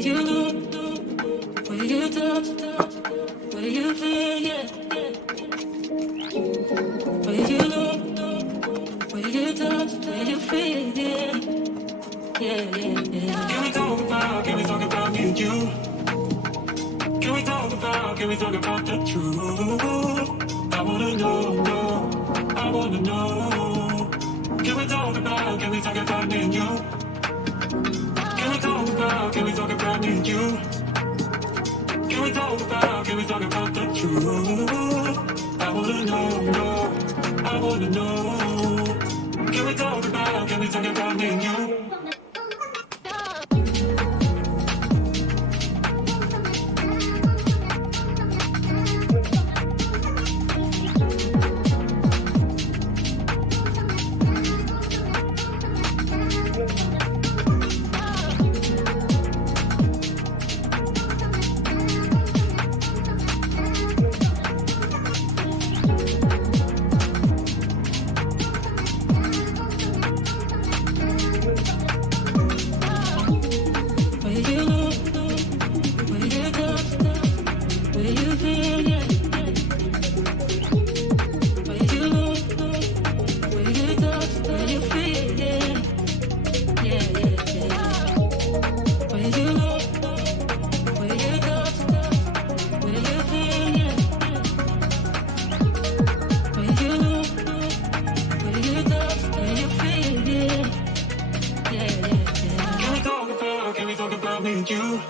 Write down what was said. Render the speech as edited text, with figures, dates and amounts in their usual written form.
you look, where you touch, where you feel, yeah. Where you look, where you touch, where you feel, yeah. Yeah, yeah, yeah. Can we talk about me and you? Can we talk about the truth? I wanna know, I wanna know. Can we talk about me and you? Can we talk about me and you? Can we talk about the truth? I wanna know, I wanna know. Can we talk about me and you? Can we talk about me and you?